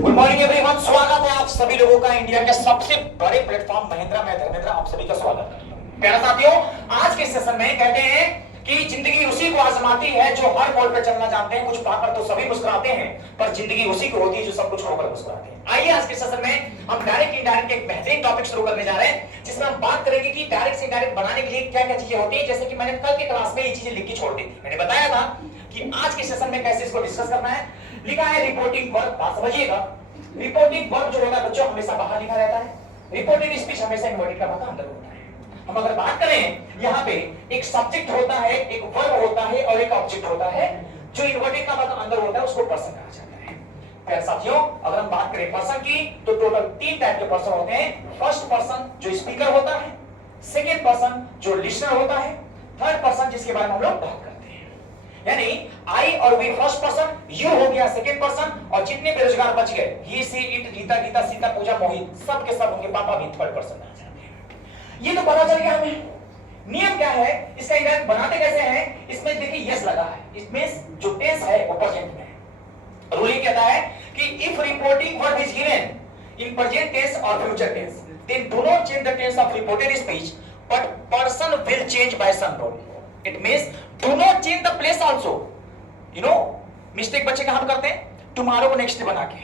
Good morning everyone, स्वागत है आप सभी लोगों का इंडिया के सबसे बड़े प्लेटफॉर्म महिंद्रा में धर्मेंद्र आप सभी का स्वागत है। प्यारे साथियों, आज के सेशन में कहते हैं कि जिंदगी उसी को आजमाती है जो हर मोड़ पर चलना जानते हैं। कुछ पाकर तो सभी मुस्कुराते हैं, पर जिंदगी उसी को होती है जो सब कुछ खोकर मुस्कुराते हैं। आइए आज के सेशन में हम डायरेक्ट इनडायरेक्ट एक बेहतरीन टॉपिक शुरू करने जा रहे हैं, जिसमें हम बात करेंगे कि डायरेक्ट से इनडायरेक्ट बनाने के लिए क्या क्या चीजें होती है। जैसे कि मैंने कल की क्लास में ये चीजें लिख के छोड़ दी, मैंने बताया था कि आज के सेशन में कैसे इसको डिस्कस करना है। लिखा है रिपोर्टिंग वर्ब, बात समझिएगा। रिपोर्टिंग वर्ब जो होता है बच्चों हमेशा बाहर लिखा रहता है, रिपोर्टिंग स्पीच हमेशा इन्वर्टेड का मतलब अंदर होता है। हम अगर बात करें यहाँ पे एक सब्जेक्ट होता है, एक वर्ब होता है और एक ऑब्जेक्ट होता है। जो इन्वर्टेड का मतलब अंदर होता है उसको पर्सन कहा जाता है। प्यारे साथियों, अगर हम बात करें पर्सन की तो टोटल 3 टाइप के पर्सन होते हैं। फर्स्ट पर्सन जो स्पीकर होता है, सेकेंड पर्सन जो लिसनर होता है, थर्ड पर्सन जिसके बारे में हम लोग बात करते हैं। यानी आई और वी फर्स्ट पर्सन, यू हो गया सेकेंड पर्सन, और जितने बेरोजगार बच गए ही सी इट रीता गीता सीता पूजा मोहित सब के सब उनके पापा भी थर्ड पर्सन आ जाते हैं। ये तो पता चल गया हमें। नियम क्या है, इसका इनडायरेक्ट बनाते कैसे हैं। इसमें देखिए यस लगा है, इसमें जो टेंस है वो प्रेजेंट में है। रूल ये कहता है कि if reporting verb is given in present tense और future tense then do not change the tense of reported speech but person will change by some rule. It means do not change the place also. You know mistake बच्चे कहां करते हैं, tomorrow को next day बना के।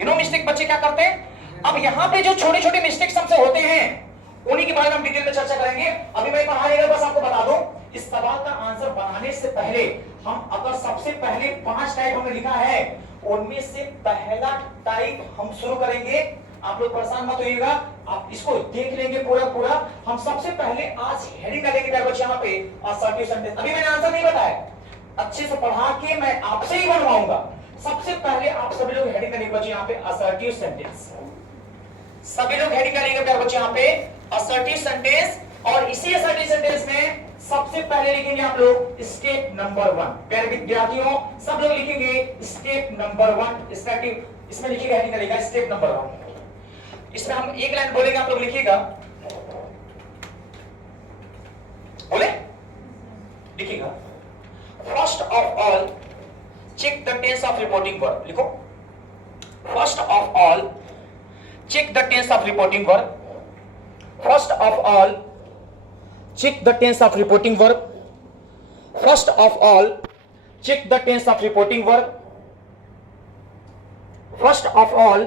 You know mistake बच्चे क्या करते हैं। अब यहां पे जो छोटे छोटे मिस्टेक्स हमसे होते हैं उन्हीं के बारे में हम डिटेल में चर्चा करेंगे। अभी मैं पढ़ा रहेगा, बस आपको बता दूं इस सवाल का आंसर बनाने से पहले हम अगर सबसे पहले 5 टाइप हमने लिखा है उनमें से पहला टाइप हम शुरू करेंगे। आप लोग परेशान मत होइएगा, आप इसको देख लेंगे पूरा। हम सबसे पहले आज हेडिंग डालेंगे प्यारे बच्चे यहाँ पे असर्टिव सेंटेंस। अभी मैंने आंसर नहीं बताया, अच्छे से पढ़ा के मैं आपसे ही बनवाऊंगा। सबसे पहले आप सभी लोग हेडिंग करेंगे बच्चे यहाँ पे असर्टिव सेंटेंस। सभी लोग हेडिंग करेंगे प्यारे बच्चे यहाँ पे असर्टिव सेंटेंस, और इसी असर्टिव सेंटेंस में सबसे पहले लिखेंगे आप लोग स्टेप नंबर 1। प्यारे विद्यार्थियों, सब लोग लिखेंगे स्टेप नंबर 1 स्टेटिव। इसमें लिखिएगा, हेडिंग करेगा स्टेप नंबर 1। इसमें हम एक लाइन बोलेंगे, आप लोग लिखिएगा, बोले लिखिएगा first of all check the tense of reporting verb. लिखो first of all check the tense of reporting verb. First of all check the tense of reporting verb. First of all check the tense of reporting verb. First of all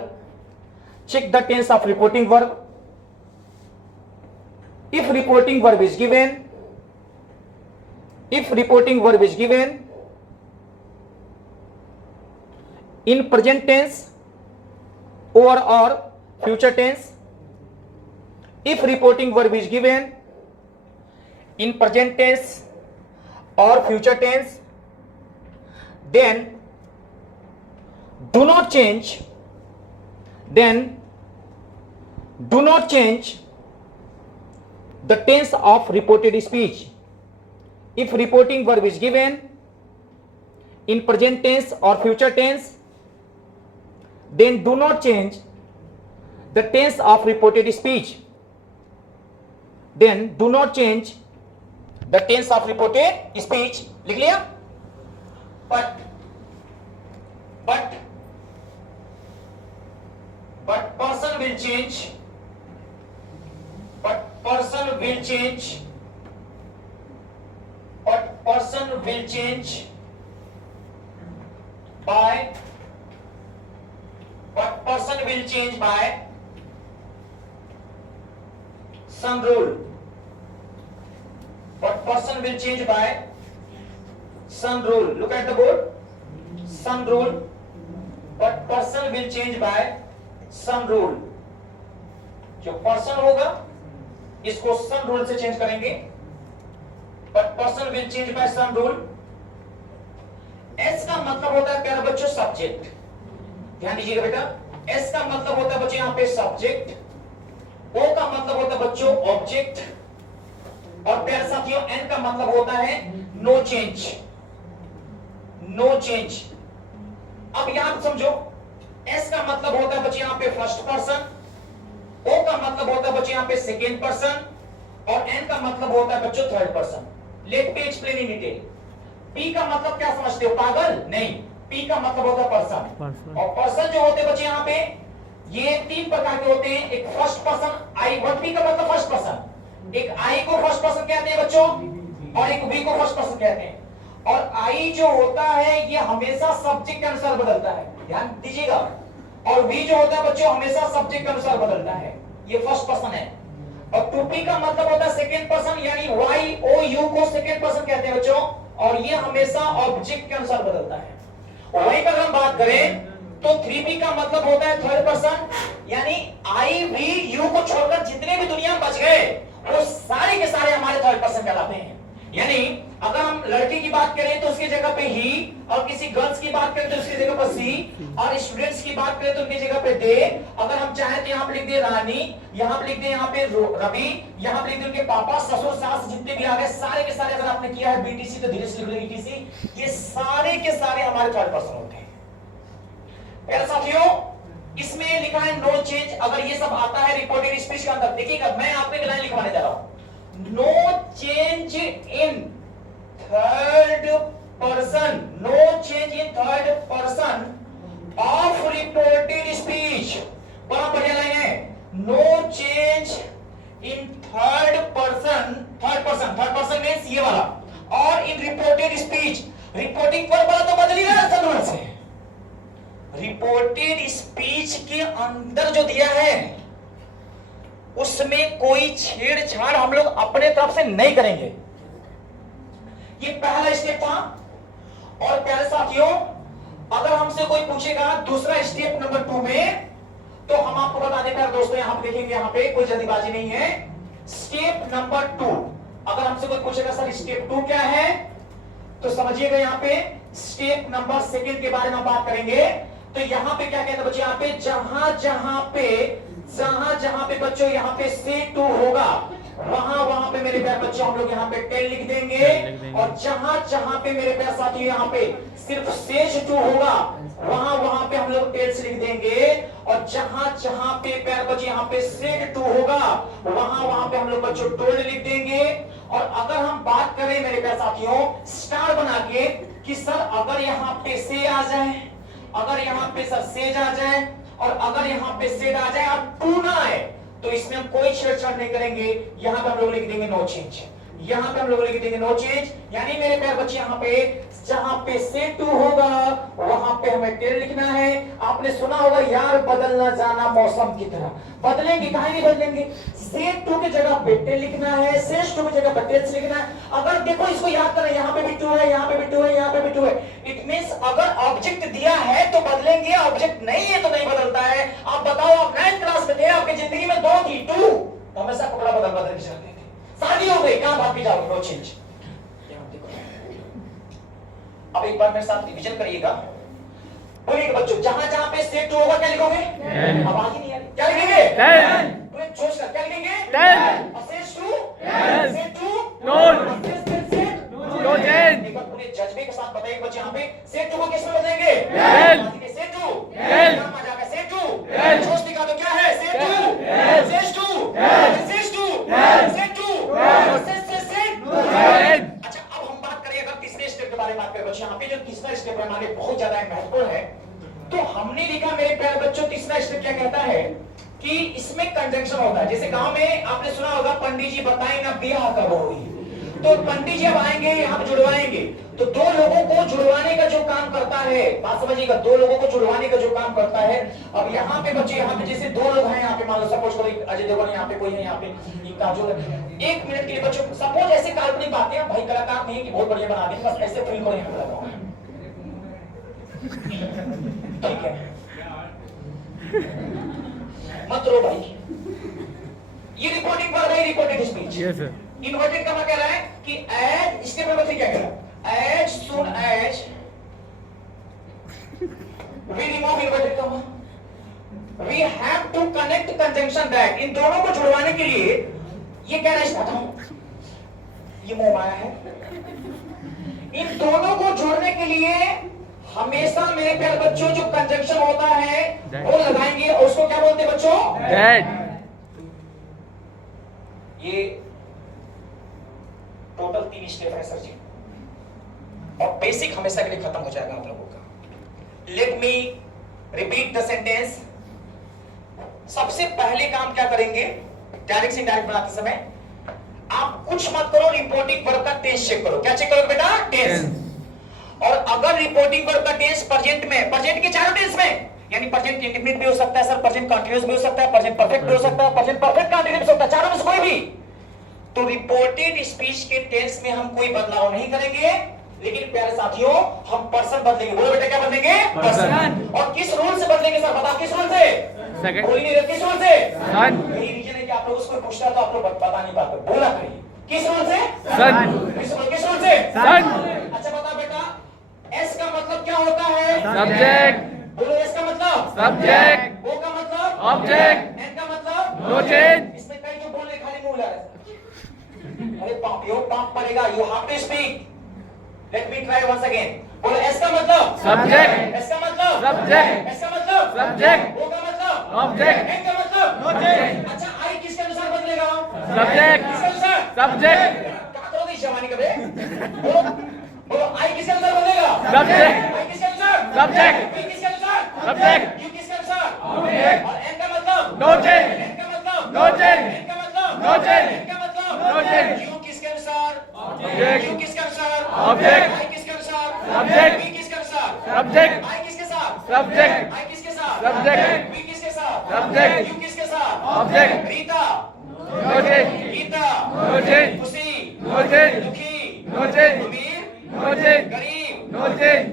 check the tense of reporting verb. If reporting verb is given, if reporting verb is given in present tense or future tense, if reporting verb is given in present tense or future tense, then do not change the tense of reported speech. If reporting verb is given in present tense or future tense, then do not change the tense of reported speech. Then do not change the tense of reported speech. लिख लिया। but person will change, but person will change by some rule. But person will change by some rule. Look at the board. Some rule. But person will change by some rule. जो person होगा इसको some rule से change करेंगे। But person will change by some rule. S का मतलब होता है प्यारे बच्चों subject। ध्यान दीजिएगा बेटा, S का मतलब होता है बच्चों यहाँ पे subject, O का मतलब होता है बच्चों object, और प्यारे साथियों N का मतलब होता है नो चेंज। No change. अब यहां समझो, S का मतलब होता है बच्चे यहां पे फर्स्ट पर्सन, O का मतलब होता है बच्चे यहां पे सेकेंड पर्सन, और N का मतलब होता है बच्चों third person. Let me explain in detail. P का मतलब क्या समझते हो, पागल नहीं। पी का मतलब होता है पर्सन, और पर्सन जो होते बच्चे यहाँ पे ये तीन प्रकार के होते हैं। एक first person I, one P का मतलब फर्स्ट पर्सन, एक आई को फर्स्ट पर्सन कहते हैं बच्चों, और एक वी को फर्स्ट पर्सन कहते हैं। और आई जो होता है ये हमेशा सब्जेक्ट के अनुसार बदलता है, ध्यान दीजिएगा, और वी जो होता है बच्चों हमेशा सब्जेक्ट के अनुसार बदलता है, ये फर्स्ट पर्सन है। और टू पी का मतलब होता है सेकेंड पर्सन, यानी वाई ओ यू को सेकेंड पर्सन कहते हैं बच्चों, और ये हमेशा ऑब्जेक्ट के अनुसार बदलता है। वहीं पर हम बात करें तो 3P का मतलब होता है थर्ड पर्सन, यानी आई वी यू को छोड़कर जितने भी दुनिया में बच गए वो सारे के सारे हमारे थर्ड पर्सन कहलाते हैं। यानी अगर हम लड़की की बात करें तो उसकी जगह पे ही, और किसी गर्ल्स की बात करें तो उसकी जगह पर सी, और स्टूडेंट्स की बात करें तो उनकी जगह पे दे। अगर हम चाहें तो यहाँ पे लिख दे रानी, यहाँ पे लिख दे यहाँ पे रवि, यहाँ पे लिख दे उनके पापा ससुर सास जितने भी आ गए सारे के सारे। अगर आपने किया है बीटीसी तो धीरे से लिख लो ईटीसी, ये सारे के सारे हमारे थर्ड पर्सन होते हैं। प्यारे साथियों इसमें लिखा है नो चेंज। अगर ये सब आता है रिपोर्टेड स्पीच के अंदर, देखिएगा मैं आपको एक लाइन लिखवाने जा रहा हूं, no change in third person, no change in third person of reported speech. बड़ा बढ़िया लाइन है, no change in third person, third person means ये वाला, और इन रिपोर्टेड स्पीच, रिपोर्टिंग पर बड़ा तो बदल ही रहा है से। रिपोर्टेड स्पीच के अंदर जो दिया है उसमें कोई छेड़छाड़ हम लोग अपने तरफ से नहीं करेंगे, ये पहला स्टेप था। और प्यारे साथियों अगर हमसे कोई पूछेगा दूसरा स्टेप नंबर 2 में, तो हम आपको बता दें प्यारे दोस्तों, यहां पे देखेंगे, यहां पे कोई जल्दीबाजी नहीं है। स्टेप नंबर 2 अगर हमसे कोई पूछेगा सर स्टेप 2 क्या है, तो समझिएगा यहां पे स्टेप नंबर 2 के बारे में बात करेंगे। तो यहां पे क्या कहते हैं बच्चों, यहां पे जहां पे बच्चों यहां पे से टू होगा वहां पे मेरे प्यार बच्चों हम लोग यहां पे 10 लिख देंगे, और जहां पे मेरे प्यार साथियों यहां पे सिर्फ सेज टू होगा वहां पे हम लोग 10 लिख देंगे, और जहां पे प्यार बच्चों यहां पे सेड टू होगा वहां पे हम लोग बच्चों 12 लिख देंगे। और अगर हम बात करें मेरे प्यार साथियों स्टार बना के कि सर अगर यहां पे से आ जाए, अगर यहां पे सर सेज आ जाए, और अगर यहां पे सेड आ जाए और टू ना आए, तो इसमें हम कोई छेड़छाड़ नहीं करेंगे, यहां पे हम लोग लिख देंगे नो चेंज, यहां पे हम लोग लिख देंगे नो चेंज। यानी मेरे प्यार बच्चे यहां पे जहां पे से टू होगा वहां पे हमें 10 लिखना है। आपने सुना होगा यार बदलना जाना मौसम की तरह, बदलेंगे कहां नहीं बदलेंगे, से टू की जगह पे 10 लिखना है, से टू की जगह पे 10 लिखना है। अगर देखो इसको याद करें, यहां पे भी 2 है, यहां पे भी 2 है, यहां पे भी 2 है, इट मींस अगर ऑब्जेक्ट दिया है तो बदलेंगे, ऑब्जेक्ट नहीं है तो नहीं बदलता है। आप बताओ आप 9th क्लास में थे, आपकी जिंदगी में 2 थी 2, तो हमेशा कपड़ा बदल के चलते थे, शादी हो गई कहां भाग के जाओगे, नो चेंज। अब एक बार मेरे साथ रिवीजन करिएगा, बोलिएगा बच्चों जहां पे से टू होगा क्या लिखोगे, आवाज ही नहीं आ रही, क्या लिखेंगे, पूरे जोश का क्या लिखेंगे, और से टू नो चेंज। एक बार पूरे जज्बे के साथ बताइए बच्चे यहाँ पे से टू को किस में बदलेंगे, से टू, मजा का से टू, जोश दिखा दो क्या है, से टू, अच्छा अब हम बात करें अगर तीसरे स्टेप के बारे में बात करें बच्चे, यहाँ पे जो तीसरा स्टेप है हमारे बहुत ज्यादा महत्वपूर्ण है। तो हमने लिखा मेरे प्यारे बच्चों तीसरा स्टेप क्या कहता है कि इसमें कंजंक्शन होता है। जैसे गांव में आपने सुना होगा पंडित जी बताएं ना ब्याह कब होगी, तो पंडित जी अब आएंगे यहाँ पे जुड़वाएंगे, तो 2 लोगों को जुड़वाने का जो काम करता है, बात समझिएगा, 2 लोगों को जुड़वाने का जो काम करता है। अब यहाँ पे बच्चे यहाँ पे जैसे 2 लोग हैं, यहाँ पे मान लो सपोज करो अजय देवगन यहाँ पे कोई है, यहाँ पे काजोल, 1 मिनट के लिए बच्चों सपोज ऐसे काल्पनिक बातें हैं, भाई कलाकार नहीं है कि बहुत बढ़िया बना देंगे, बस ऐसे फील करो यहाँ पे लगा हुआ है, ठीक है मत रो भाई, ये रिपोर्टिंग वर्ब है, reported speech. Yes sir. Inverted का कह रहा है कि एज, स्टेप नंबर 3 क्या कह रहा है, as soon as we remove inverted comma we have to connect conjunction that, इन दोनों को जुड़वाने के लिए ये कह रहा है, बताओ ये मोह माया है, इन दोनों को जोड़ने के लिए हमेशा मेरे प्यारे बच्चों जो कंजंक्शन होता है वो लगाएंगे, और उसको क्या बोलते हैं बच्चों, दैट। ये टोटल 3 स्टेप है सर जी, और बेसिक हमेशा के लिए खत्म हो जाएगा आप लोगों का। Let me repeat the sentence. सबसे पहले काम क्या करेंगे, डायरेक्ट से डायरेक्ट बनाते समय आप कुछ मत करो, रिपोर्टिंग वर्ब का टेंस चेक करो। क्या चेक करोगे बेटा? टेंस। और अगर रिपोर्टिंग वर्ब का टेंस प्रेजेंट में, प्रेजेंट के चारों टेंस में, यानी प्रेजेंट इंडेफिनिट भी हो सकता है सर, प्रेजेंट कंटीन्यूअस भी हो सकता है, प्रेजेंट परफेक्ट भी हो सकता है, प्रेजेंट परफेक्ट कंटीन्यूअस हो सकता है, चारों में से कोई भी, तो रिपोर्टेड स्पीच के टेंस में हम कोई बदलाव नहीं करेंगे, लेकिन प्यारे साथियों हम पर्सन बदलेंगे। बोलो बेटा क्या बदलेंगे? पर्सन। और किस रूल से बदलेंगे सर? बताओ किस रूल से? सेकंड। बोलिए नहीं, किस रूल से? सन। यही रीजन है कि आप लोग उसको पूछता है तो आप लोग बता नहीं पाते, बोला करिए किस रूल से? सन। किस रूल से? सन। अच्छा बताओ बेटा, एस का मतलब क्या होता है? सब्जेक्ट। बोलो एस का मतलब? सब्जेक्ट। ओ का मतलब? ऑब्जेक्ट। एन का मतलब? नोटेड। इसमें कई जो बोल रहे खाली मुंह ला रहे हैं। अरे पाप, यो पाप पड़ेगा, you have to speak. Let me try once again. बोलो एस का मतलब? सब्जेक्ट। एस का मतलब? सब्जेक्ट। एस का मतलब? सब्जेक्ट। ओ का मतलब? ऑब्जेक्ट। एन का मतलब? नोटेड। अच्छा आई किसके अनुसार बदलेगा? सब्जेक्ट। किसके अनुसार? सब्जेक्ट। क्या करोगे इस जवानी का बे? बोलो बोलो आई किसके अनुसार बदलेगा? सब्जेक्ट। आई किसके अनुसार? सब्जेक्ट। बी किसके अनुसार? सब्जेक्ट। यू किसके अनुसार? ऑब्जेक्ट। और एन का मतलब? नोटेड। एन का मतलब? नोटेड। एन का मतलब? नोटेड। एन का मतलब? नोटेड। यू किसके अनुसार? ऑब्जेक्ट। यू किसके अनुसार? ऑब्जेक्ट। आई किसके अनुसार? सब्जेक्ट। बी किसके अनुसार? सब्जेक्ट। आई किसके साथ? सब्जेक्ट। आई किसके साथ? सब्जेक्ट। बी किसके साथ? सब्जेक्ट। यू किसके साथ? Object. Rita noted. Gita noted. खुशी नोटेड। दुखी नोटेड। अमीर नोटेड। गरीब नोटेड।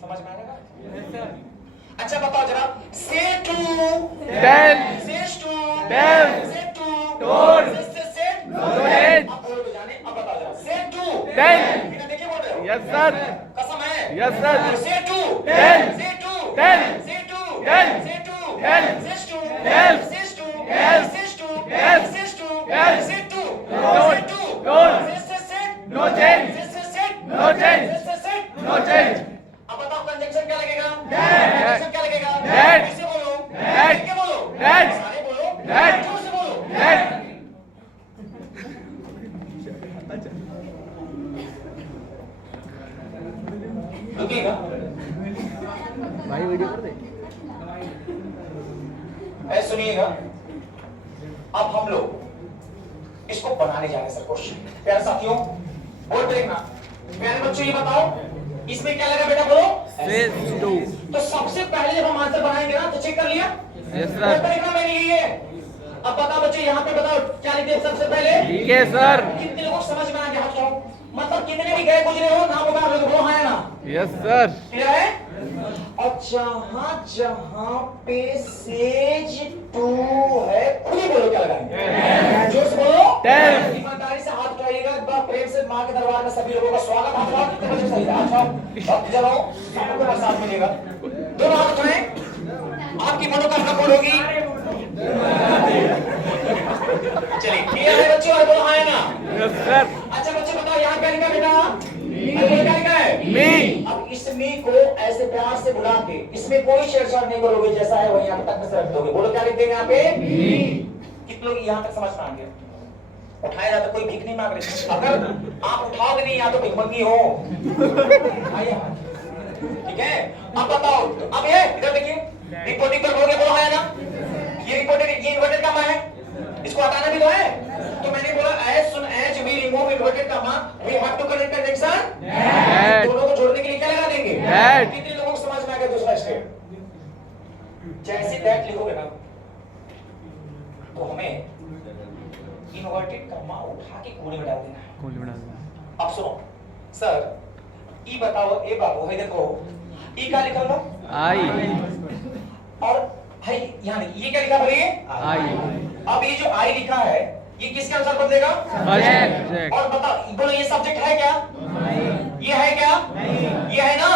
समझ में आएगा? अच्छा बताओ जरा, say to tell, says to tell, say to told, say said noted. अब बोलो जाने, अब बताओ जरा, से टू टेल, बिना देखे बोल रहे हो? Yes sir. कसम है? Yes sir. Say to tell, say to tell, say to tell, say to tell, says to tell, says to tell, says to tell, says to tell, say to say to told, say said noted, say said noted, say said noted. अब बताओ conjunction क्या लगेगा? Conjunction क्या लगेगा? That. किससे बोलो? That. क्या बोलो? दैट। सारे बोलो दैट। जोर से बोलो दैट। रुकिएगा भाई, वीडियो कर दे। ऐसे सुनिएगा, अब हम लोग इसको बनाने जा रहे हैं सर क्वेश्चन। प्यारे साथियों बोल देखना, प्यारे बच्चों ये बताओ इसमें क्या लगा बेटा? बोलो फेज 2। तो सबसे पहले जब हम आंसर बनाएंगे ना तो चेक कर लिया? Yes sir. देखना मैंने ये है। अब बताओ बच्चे यहाँ पे बताओ क्या लिखे सबसे पहले? ठीक है सर। कितने लोगों को समझ में आ गया? हाथ उठाओ। मतलब कितने भी गए गुजरे हो नाम बता लोग बोलो हाँ या ना? Yes sir. क्या है? और जहां जहां पे सेज 2 है खुद ही बोलो क्या लगाएंगे? जोर से बोलो टेल। ईमानदारी से हाथ उठाइएगा, एक बार प्रेम से मां के दरबार में सभी लोगों का स्वागत। हाथ उठाओ, कितने बच्चे सही है? हाथ उठाओ, अब चलाओ, सबको प्रसाद मिलेगा। दोनों हाथ उठाएं, आपकी मनोकामना पूर्ण होगी। चलिए ठीक है बच्चों, और बोलो हाँ या ना? Yes sir. अच्छा बच्चे बताओ यहाँ क्या लिखा बेटा? क्या लिखा है? मी। अब इस मी को ऐसे प्यार से बुला के इसमें कोई छेड़छाड़ नहीं करोगे, जैसा है वही यहाँ तक में से रख दोगे। बोलो क्या लिख देंगे यहाँ पे? मी। कितने लोग यहाँ तक समझ में आ गया? उठाया जाता कोई भीख नहीं मांग रहे। अगर आप उठाओगे नहीं या तो भिखमंगी हो। आइए ठीक है। अब बताओ, अब ये इधर देखिए, रिपोर्टिंग पर बोलोगे बोलो है ना? ये रिपोर्टेड, ये इन्वर्टेड कॉमा है, इसको हटाना भी तो है। तो मैंने बोला as soon as we remove inverted comma we have to correct conjunction। दोनों को जोड़ने के लिए क्या लगा देंगे? कितने लोगों को समझ में आ गया दूसरा स्टेप? जैसे दैट लिखोगे ना तो हमें इन्वर्टेड कॉमा उठा के कोने में डाल देना है। कोने में डाल देना। अब सुनो सर, ई बताओ, ए बाबू है देखो, ई क्या लिखा हुआ? आई। और भाई यहाँ देखिए ये क्या लिखा बोलिए? आई। अब ये जो आई लिखा है ये किसके अनुसार बदलेगा? सब्जेक्ट। और बताओ बोलो ये सब्जेक्ट है क्या? ये है क्या? ये है ना?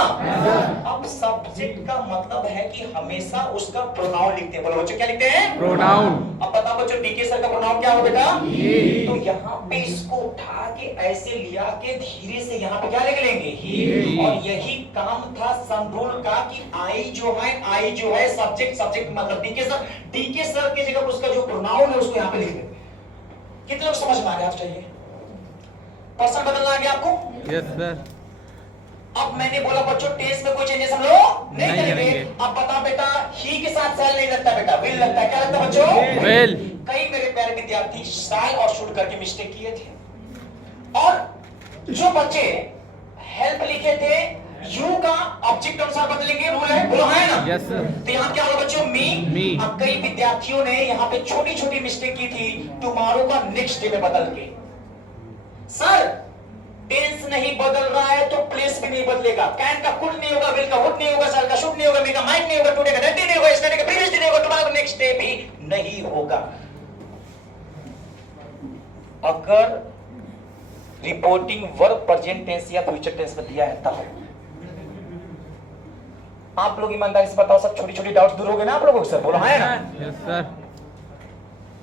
अब सब्जेक्ट का मतलब है कि हमेशा उसका प्रोनाउन लिखते हैं। बोलो बच्चों क्या लिखते हैं? प्रोनाउन। अब बताओ बच्चों डीके सर का प्रोनाउन क्या हो बेटा? ही। तो यहाँ पे इसको उठा के ऐसे लिया के धीरे से यहाँ पे क्या लिख लेंगे? ही। और यही काम था संरूल का कि आई जो है सब्जेक्ट मतलब डीके सर की जगह उसका जो प्रोनाउन है उसको यहाँ पे लिख देंगे। कितने लोग समझ में आ गया? आप चाहिए पर्सन बदलना आ गया आपको? Yes sir. अब मैंने बोला बच्चों टेस्ट में कोई चेंजेस हम लोग नहीं नहीं करेंगे। करेंगे। अब बता बेटा, ही के साथ सेल नहीं लगता बेटा, विल लगता है। क्या लगता है बच्चों? विल। कई मेरे प्यारे विद्यार्थी सेल और शुड करके मिस्टेक किए थे, और जो बच्चे हेल्प लिखे थे यू का ऑब्जेक्ट अनुसार बदलेंगे, रूल है, बोलो है ना? Yes sir. तो यहाँ क्या होगा बच्चों? मी। अब कई विद्यार्थियों ने यहाँ पे छोटी छोटी मिस्टेक की थी, टुमारो का नेक्स्ट डे में बदल के। सर टेंस नहीं बदल रहा है तो प्लेस भी नहीं बदलेगा। कैन का कुड नहीं होगा, विल का वुड नहीं होगा, सर का शुड नहीं होगा, मे का माइट नहीं होगा, टुडे का दैट डे नहीं होगा, यस्टरडे का प्रीवियस डे नहीं होगा, टुमारो का नेक्स्ट डे भी नहीं होगा। अगर रिपोर्टिंग वर्ब प्रेजेंट टेंस या फ्यूचर टेंस में दिया है तब आप लोग ईमानदारी से बताओ, सब छोटी छोटी डाउट्स दूर हो गए ना आप लोगों के? सर बोलो है ना? Yes sir.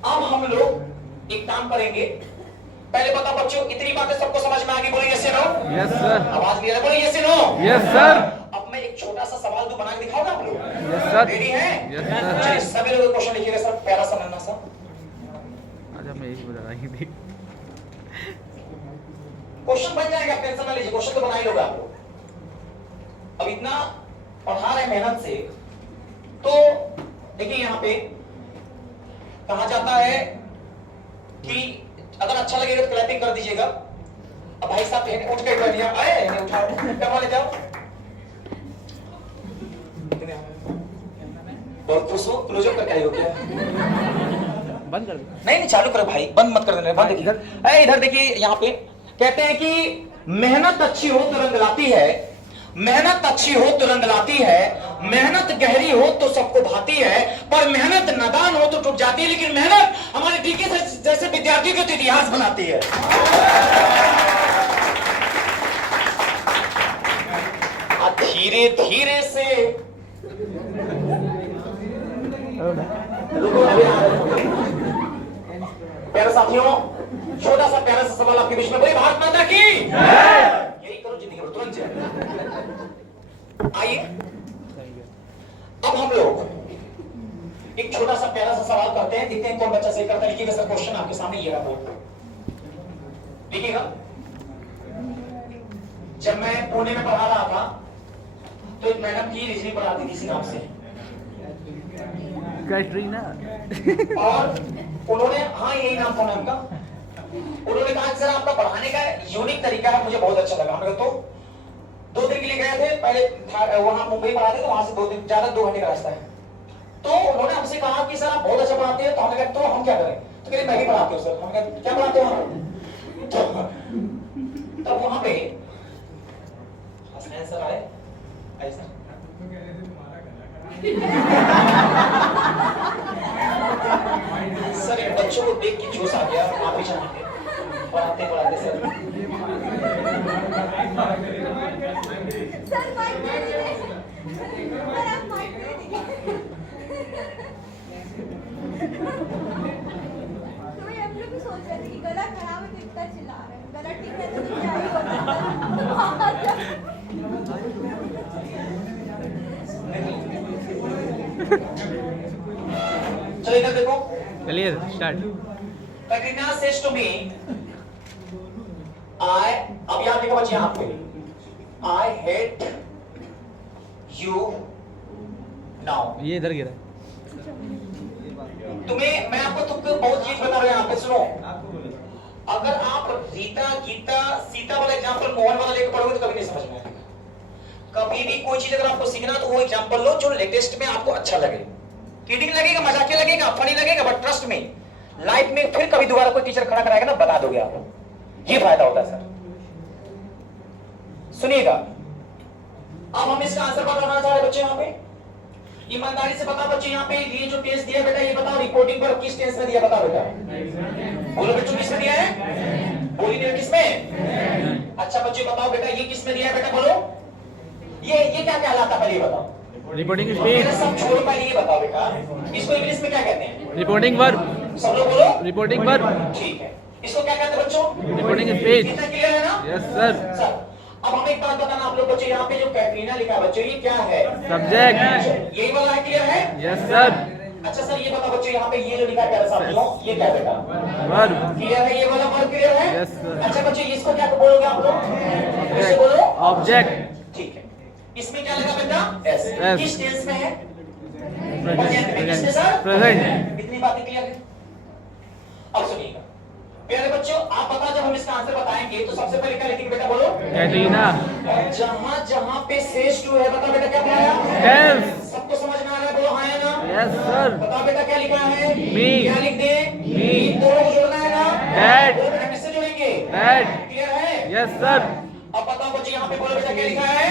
अब हम लोग एक काम करेंगे, पहले बताओ बच्चों, इतनी बातें सबको समझ में आ गई? बोलो यस या नो? Yes sir. आवाज नहीं आ रहा, बोलो यस या नो? Yes sir. अब मैं एक छोटा सा सवाल बना के दिखाऊंगा आप लोग? Yes sir. रेडी हैं? Yes sir. चलिए सभी लोग क्वेश्चन लिखिएगा सर, प्यारा सा नन्हा सा। आज हम यही बता रहे थे। क्वेश्चन बन जाएगा, टेंशन ना लीजिए, क्वेश्चन तो बना ही लोगे आप लोग। अब इतना पढ़ा रहे मेहनत से, तो देखिए यहाँ पे कहा जाता है कि अगर अच्छा लगेगा तो क्लैपिंग कर दीजिएगा। अब भाई साहब उठ के बैठ गया, आए उठाओ, क्या ले जाओ, बहुत खुश हो, क्लोजअप करके आई हो क्या? बंद कर दो। नहीं नहीं चालू करो भाई, बंद मत कर देना, बंद। देखिए इधर देखिए, यहाँ पे कहते हैं कि मेहनत अच्छी हो तो रंग लाती है, मेहनत अच्छी हो तो रंग लाती है, मेहनत गहरी हो तो सबको भाती है, पर मेहनत नादान हो तो टूट जाती है, लेकिन मेहनत हमारे डीके जैसे विद्यार्थियों के तो इतिहास बनाती है। धीरे धीरे से प्यारे साथियों, छोटा सा प्यारा सा सवाल आपके बीच में, बोलिए भारत माता की यही करो जिंदगी में तुरंत जाए। आइए अब हम लोग एक छोटा सा प्यारा सा सवाल करते हैं, देखते हैं कौन बच्चा सही करता है। लिखिएगा सर, क्वेश्चन आपके सामने ये रहा, बोर्ड लिखिएगा। जब मैं पुणे में पढ़ा रहा था तो एक मैडम की रीजनिंग पढ़ाती थी इसी नाम से, कैटरीना। और उन्होंने, हाँ यही नाम था मैम का, उन्होंने कहा सर आपका पढ़ाने का यूनिक तरीका है, मुझे बहुत अच्छा लगा। हमने तो 2 दिन के लिए गए थे, पहले वहां मुंबई पढ़ाते तो वहां से 2 दिन, ज्यादा 2 घंटे का रास्ता है। तो उन्होंने हमसे कहा कि सर आप बहुत अच्छा पढ़ाते हैं, तो हमने कहा तो हम क्या करें? तो कह रहे मैं भी पढ़ाती हूँ सर। हमने कहा क्या पढ़ाते हो आप? तब वहां पे सर आए, ऐसा सर इन बच्चों को देख के जोश आ गया, आप ही जानेंगे पढ़ाते पढ़ाते सर। सोच रहे थे कि गला खराब है तो इतना चिल्ला रहे हैं, गला ठीक रहता तो क्या ही होता। चलो इधर देखो, clear start. Katrina says to me, I, अब यहाँ देखो बच्चे, यहाँ पे आई हेट यू नाउ। ये इधर गिरा। तुम्हें मैं आपको तुमको बहुत चीज बता रहा हूं, यहाँ पे सुनो। अगर आप रीता गीता सीता वाला एग्जांपल मोहन वाला लेकर पढ़ोगे तो कभी नहीं समझ में आएगा। कभी भी कोई चीज अगर आपको सीखना तो वो एग्जांपल लो जो लेटेस्ट में आपको अच्छा लगे। किडिंग लगेगा, मजाकिया लगेगा, फनी लगेगा, बट ट्रस्ट में लाइफ में फिर कभी दोबारा कोई टीचर खड़ा कराएगा ना, बता दोगे आप। ये फायदा होता है सर। सुनिएगा, अब हम इसका आंसर बताना चाह रहे बच्चे, यहाँ पे ईमानदारी से बताओ बच्चे, यहाँ पे ये जो टेस्ट दिया बेटा, ये बताओ रिपोर्टिंग पर किस टेंस में दिया, बताओ बेटा। बोलो बच्चों किस में दिया है? बोली नहीं किस में? अच्छा बच्चे बताओ बेटा, ये किस में दिया है बेटा, बोलो। ये क्या कहलाता है, पहले ये बताओ। Reporting speech. सब छोड़ो, पहले ये बताओ बेटा, इसको इंग्लिश में क्या कहते हैं? Reporting verb. सब लोग बोलो। Reporting verb. ठीक है, इसको क्या कहते हैं बच्चों? Reporting speech. इतना क्लियर है ना? Yes sir. सर अब हमें एक बात बताना आप लोग बच्चे, यहाँ पे जो कैटरीना लिखा है बच्चों, ये क्या है? सब्जेक्ट। यही वाला है, क्लियर है? Yes sir. अच्छा सर ये बताओ बच्चों, यहाँ पे ये जो लिखा है प्यारे साथियों, ये क्या बेटा? वर्ब। क्लियर है? ये वाला वर्ब क्लियर है? Yes sir. अच्छा बच्चे इसको क्या बोलोगे आप लोग? इसे बोलो ऑब्जेक्ट। इसमें क्या लगा बेटा एस Yes. किस टेंस में है Present. किसके साथ Present. इतनी बातें क्लियर है अब सुनिएगा प्यारे बच्चों आप बता जब हम इसका आंसर बताएंगे तो सबसे पहले क्या लिखेंगे बेटा बोलो कैटरीना जहां जहां पे सेज टू है बता बेटा क्या पढ़ाया टेंस सबको समझ में आ रहा है बोलो हाँ या ना यस सर बता बेटा क्या लिखा है Me. क्या लिख दे Me. दोनों को जोड़ना है ना That. बोलो बेटा किससे जोड़ेंगे That. क्लियर है यस सर अब बताओ बच्चे यहाँ पे बोलो बेटा क्या लिखा है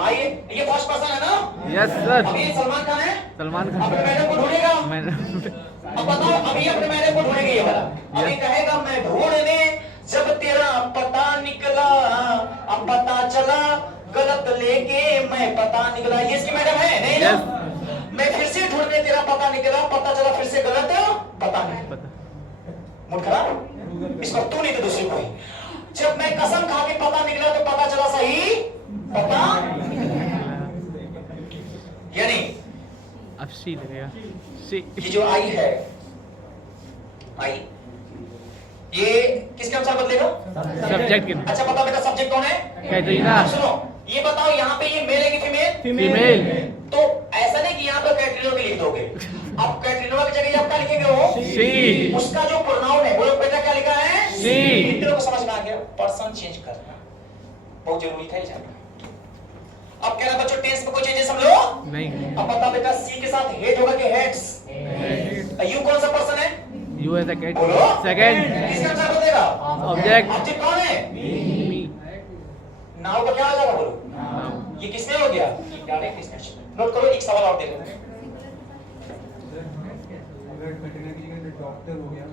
आइए ये फर्स्ट पर्सन है ना यस सर अभी ये सलमान खान है सलमान अपने खान मैडम को ढूंढेगा मैंने अब बताओ अभी अपने मैडम को ढूंढेंगे ये वाला अभी कहेगा मैं ढूंढने जब तेरा पता निकला अब पता चला गलत लेके मैं पता निकला ये इसकी मैडम है नहीं ना मैं फिर से ढूंढने तेरा पता निकला पता चला फिर से गलत पता नहीं पता मूड खराब इसको तू नहीं तो दूसरी कोई जब मैं कसम खा के पता निकला तो पता चला सही पता यानी अब सी लगेगा सी ये जो आई है आई ये किसके अनुसार बदलेगा सब्जेक्ट के अच्छा बताओ बेटा सब्जेक्ट कौन है कैटरीना अब सुनो ये बताओ यहाँ पे ये मेल है कि फीमेल फीमेल तो ऐसा नहीं कि यहाँ पे कैटरीना भी लिख दोगे अब कैटरीना की जगह आप क्या लिखेंगे वो सी उसका जो प्रोनाउन है बोलो बेटा क्या लिखा है सी को समझ में आ गया पर्सन चेंज करना बहुत जरूरी था ये जानना अब कह रहा बच्चों टेंस में कोई चेंजेस हम लोग नहीं अब बता बेटा सी के साथ हेड होगा कि हेड्स यू कौन सा पर्सन है यू एज अ कैट बोलो सेकंड किसका आंसर बतेगा ऑब्जेक्ट ऑब्जेक्ट कौन है मी नाउ का क्या हो जाएगा बोलो ये किसमें हो गया डायरेक्ट किसमें नोट करो एक सवाल और दे रहे डॉक्टर हो गया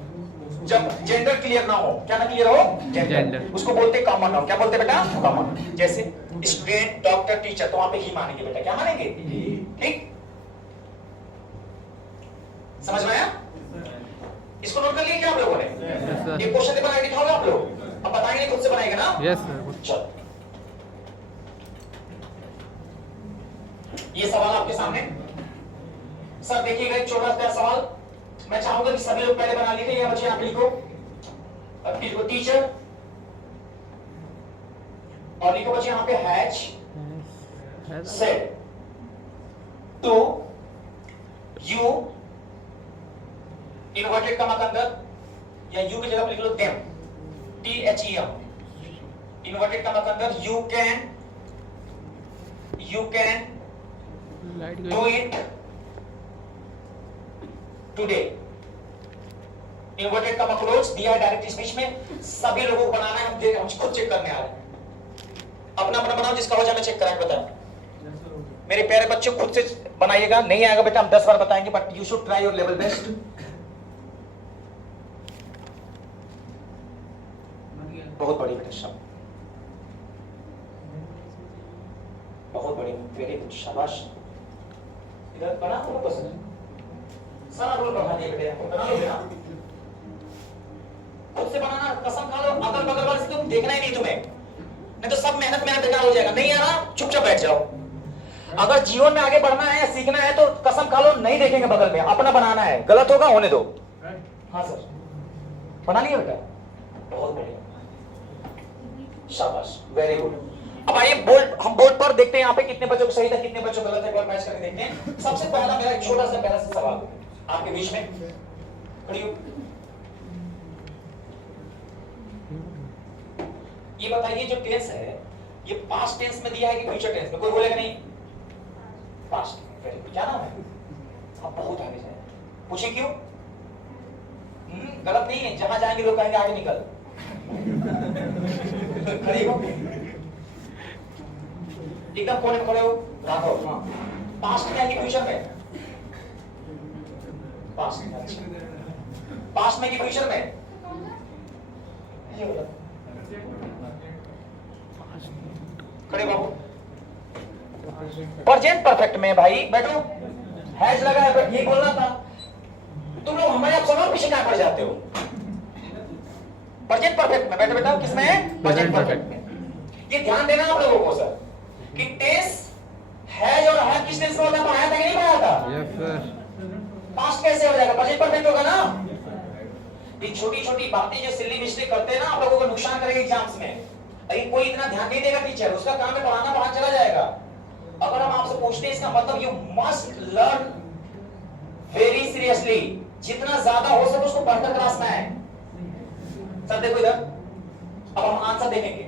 जब जेंडर क्लियर ना हो क्या ना क्लियर हो Gender. उसको बोलते हैं कॉमन नाउन क्या बोलते हैं बेटा कॉमन जैसे स्टूडेंट डॉक्टर टीचर तो वहां पे ही मानेंगे बेटा क्या मानेंगे ठीक समझ में आया इसको नोट कर लिया क्या आप लोगों ने यस सर ये क्वेश्चन पेपर आई दिखाओगे आप लोग अब बताएंगे नहीं खुद से बनाएंगे ना यस सर चलो ये सवाल आपके सामने सर देखिएगा एक छोटा सा सवाल मैं चाहूंगा कि सभी लोग पहले बना लीजिए बच्चे आप लिखो अब लिखो टीचर और लिखो बच्चे यहां पे has said to you inverted comma के अंदर या यू की जगह पर लिख लो देम THEM इन्वर्टेड कमा के अंदर you can light do it today inverted कमा क्लोज दिया है डायरेक्ट स्पीच में सभी लोगों को बनाना है हम खुद चेक करने आ रहे हैं अपना अपना बनाओ जिसका हो जाए मैं चेक करा के बताऊं मेरे प्यारे बच्चे खुद से बनाइएगा नहीं आएगा बेटा हम 10 बार बताएंगे but you should try your level best बहुत बड़ी बेटा शब्द बहुत बड़ी वेरी गुड शाबाश इधर बना तो पसंद सारा रोल बना दिया बेटे बना लो बेटा खुद से बनाना कसम खा लो अगल बगल वाले से तुम देखना ही नहीं तुम्हें नहीं तो सब मेहनत बेकार हो जाएगा नहीं आ रहा चुपचाप बैठ जाओ अगर जीवन में आगे बढ़ना है या सीखना है तो कसम खा लो नहीं देखेंगे बगल में अपना बनाना है गलत होगा होने दो हाँ सर बना लिया बेटा बहुत बढ़िया शाबाश वेरी गुड अब आइए बोर्ड हम बोर्ड पर देखते हैं यहाँ पे कितने बच्चों को सही था कितने बच्चों को गलत है एक बार मैच करके देखते हैं सबसे पहला मेरा एक छोटा सा सवाल आपके बीच में खड़ी हो ये बताइए जो टेंस है ये पास्ट टेंस में दिया है कि फ्यूचर टेंस में कोई बोलेगा नहीं पास्ट वेरी गुड क्या नाम है आप बहुत आगे जाए पूछे क्यों गलत नहीं है जहां जाएंगे लोग कहेंगे आगे निकल खड़ी हो एकदम कोने में खड़े हो राघव हाँ पास्ट में है कि फ्यूचर में पास्ट में पास्ट में कि फ्यूचर में ये बोला खड़े बाबू प्रेजेंट परफेक्ट में भाई बैठो हैज लगा है ये बोलना था तुम लोग हमारे आप सवाल पीछे कहां पड़ जाते हो प्रेजेंट परफेक्ट में बैठो बेटा किसमें है प्रेजेंट परफेक्ट में ये ध्यान देना आप लोगों को सर कि टेंस हैज और हैव किस टेंस में होता है पढ़ाया था कि नहीं पढ़ाया था यस सर पास्ट कैसे हो जाएगा प्रेजेंट परफेक्ट होगा ना ये छोटी छोटी बातें जो सिली मिस्टेक करते हैं ना आप लोगों को नुकसान करेंगे एग्जाम्स में अभी कोई इतना ध्यान नहीं देगा टीचर, उसका काम है पढ़ाना, पढ़ाना चला जाएगा। अगर हम आपसे पूछते हैं इसका मतलब you must learn very seriously, जितना ज्यादा हो सके उसको पढ़कर क्लास में है। सर देखो इधर, अब हम आंसर देखेंगे।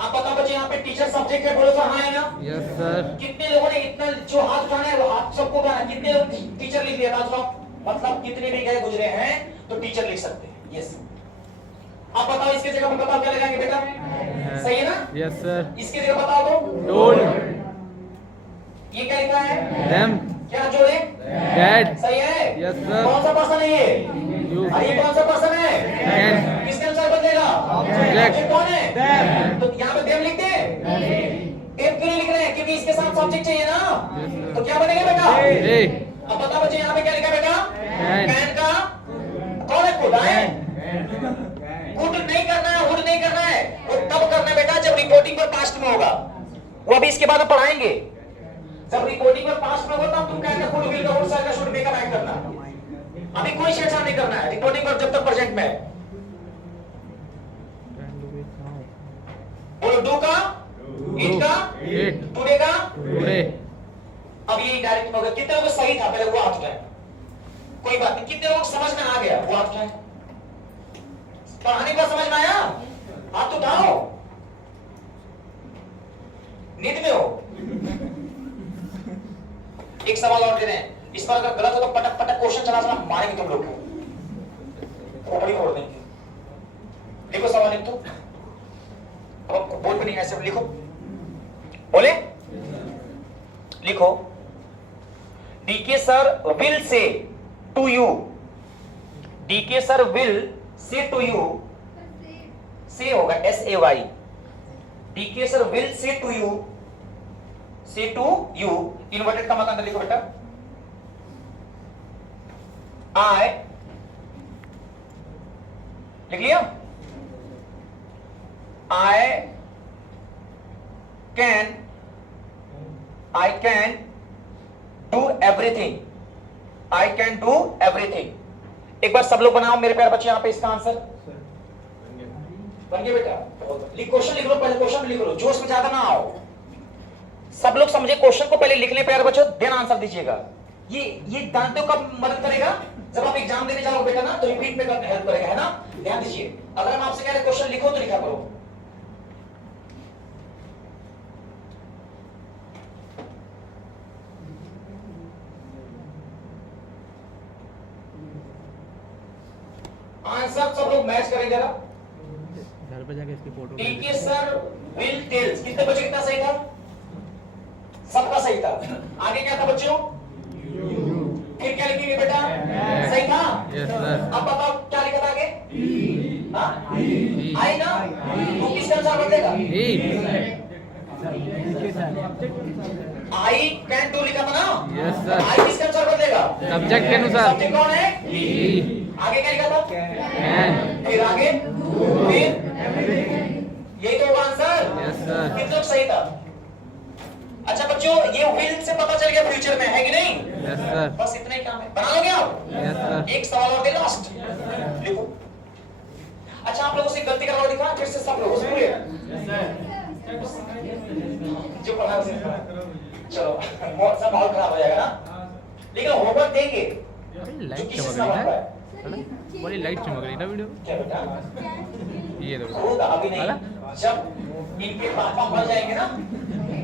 आप बताओ बच्चे यहाँ पे टीचर सब्जेक्ट है, बोलो तो हाँ है ना? Yes sir. कितने लोगों ने इतना जो हाथ उठाना है वो हाथ सबको उठाना, कितने लोग टीचर लिख दिया था? मतलब कितने भी गए गुजरे हैं तो टीचर लिख सकते हैं। यस। आप बताओ इसके जगह पर बताओ क्या लगाएंगे बेटा? सही है ना? Yes sir. इसकी जगह बताओ तो डोंट। ये क्या लिखा है? देम। क्या जोड़े? डैड। सही है? Yes sir. कौन सा पर्सन है ये? यू। और ये कौन सा पर्सन है? कैन। किसके अनुसार बदलेगा? Subject. ये कौन है? तो यहाँ पे देम लिखते हैं। देम क्यों नहीं लिख रहे हैं? क्योंकि इसके साथ सब्जेक्ट चाहिए ना। तो क्या बनेगा बेटा? ए। अब बताओ बच्चे यहाँ पे क्या लिखा है बेटा? कैन। कैन का कौन है? खुद है? गुड नहीं करना है, हुड नहीं करना है। वो तब करना है बेटा जब रिपोर्टिंग पर पास्ट में होगा। वो अभी इसके बाद हम पढ़ाएंगे। जब रिपोर्टिंग पर पास्ट में होगा तब तुम कहना गुड विल का, हुड शैल का, शुड बी का राइट करना। अभी कोई छेड़छाड़ नहीं करना है रिपोर्टिंग पर जब तक प्रेजेंट में है। बोलो डू का, इट का, इट। टुडे का, टुडे। अब ये डायरेक्ट में होगा। कितने लोगों को सही था पहले वो हाथ उठाए? कोई बात नहीं। कितने लोगों को समझ में आ गया वो हाथ उठाए? कहानी का समझ में आया? हाथ उठाओ। नींद में हो? एक सवाल और दे रहे हैं, इस पर अगर गलत हो तो पटक पटक क्वेश्चन चला चला मारेंगे तुम लोग को, खोपड़ी फोड़ देंगे। देखो सवाल एक तो अब बोल भी नहीं, ऐसे लिखो, बोले लिखो। DK sir will say to you, DK sir will say to you, say होगा SAY, DK sir will say to you, say to you, inverted का मतलब लिखो बेटा। आई लिख लिया? I can do everything, I can do everything। एक बार सब लोग बनाओ मेरे प्यारे बच्चे यहाँ पे इसका आंसर बन गया बेटा। क्वेश्चन लिख लो, पहले क्वेश्चन लिख लो, जोश में ज्यादा ना आओ। सब लोग समझे क्वेश्चन को पहले लिख ले प्यारे बच्चों, देन आंसर दीजिएगा। ये जानते हो कब मदद करेगा? जब आप एग्जाम देने जाओ बेटा ना तो रिपीट में करने हेल्प करेगा, है ना? ध्यान दीजिए। अगर हम आपसे कह रहे क्वेश्चन लिखो तो लिखा करो। आंसर सब लोग मैच करें जरा। घर पे जाके इसकी photo DK sir will tells, कितने बच्चों कितना सही था? सबका सही था। आगे क्या था बच्चों? फिर क्या लिखेंगे बेटा? सही था? Yes sir. अब बताओ क्या लिखा था आगे? आई ना? तो किसके अनुसार बदलेगा? आई कैन डू लिखा था ना? Yes sir. आई किसके अनुसार बदलेगा? सब्जेक्ट के अनुसार। सब्जेक्ट कौन है? आगे क्या लिखा था? कैन। फिर आगे, फिर यही तो होगा आंसर। Yes sir. कितना सही था? अच्छा बच्चों, ये विल से पता चल गया फ्यूचर में, है कि नहीं? Yes sir. बस इतना ही काम है, बना लोगे आप? Yes sir. एक सवाल और दे लास्ट, लिखो। अच्छा आप लोगों से गलती करवा दिखा फिर से सब लोगों से पूरे जो पढ़ा उसे चलो सब माहौल खराब हो जाएगा ना। लेकिन होमवर्क देंगे लाइट किसी चमक से रही ना है, बड़ी लाइट चमक रही है ना वीडियो। क्या बेटा? ये देखो। खुद अभी नहीं, जब इनके पापा मर जाएंगे ना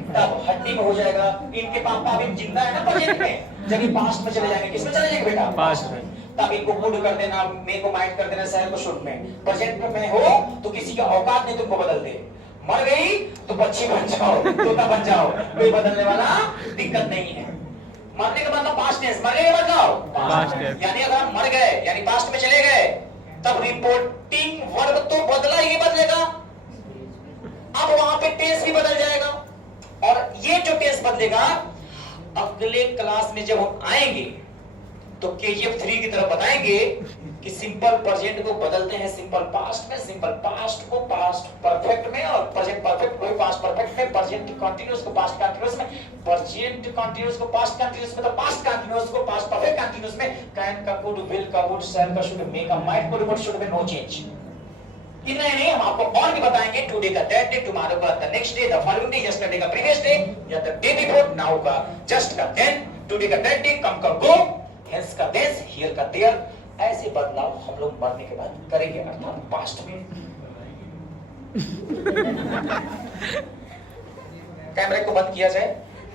तब हड्डी में हो जाएगा। इनके पापा अभी जिंदा है ना प्रेजेंट में, जब ये पास्ट में चले जाएंगे। किसमें चले जाएंगे बेटा? पास्ट में। तब इनको गुड कर देना, मे को माइट कर देना, शहर को शुड में। प्रेजेंट में हो तो किसी का औकात नहीं तुमको बदल दे। मर गई तो बच्ची बन जाओ, तोता बन जाओ, कोई बदलने वाला दिक्कत नहीं है। मरने का मतलब पास्ट टेंस, मर गए बताओ पास्ट टेंस। यानी अगर हम मर गए यानी पास्ट में चले गए तब रिपोर्टिंग वर्ब तो बदला ही बदलेगा। अब वहां पे टेंस भी बदल जाएगा और ये जो टेंस बदलेगा अगले क्लास में जब हम आएंगे तो KGF 3 की तरफ बताएंगे कि सिंपल प्रेजेंट को बदलते हैं सिंपल पास्ट में, सिंपल पास्ट को पास्ट परफेक्ट में और प्रेजेंट परफेक्ट को पास्ट परफेक्ट में, प्रेजेंट कंटीन्यूअस को पास्ट कंटीन्यूअस में, प्रेजेंट कंटीन्यूअस को पास्ट कंटीन्यूअस में, तो पास्ट कंटीन्यूअस को पास्ट परफेक्ट कंटीन्यूअस में। कैन का, कुड, विल का, वुड, शैल का, शुड, मे का, माइट को, रिपोर्ट, शुड में नो चेंज। इतना ही नहीं, हम आपको और भी बताएंगे टुडे का दैट डे, टुमारो का the next day, the following day, yesterday का प्रीवियस डे, या द डे बिफोर, नाउ का जस्ट का देन, टुडे का दैट डे, कम का गो, हेंस का दिस, हियर का देयर। ऐसे बदलाव हम लोग मरने के बाद करेंगे, अर्थात पास्ट में। कैमरे को बंद किया जाए।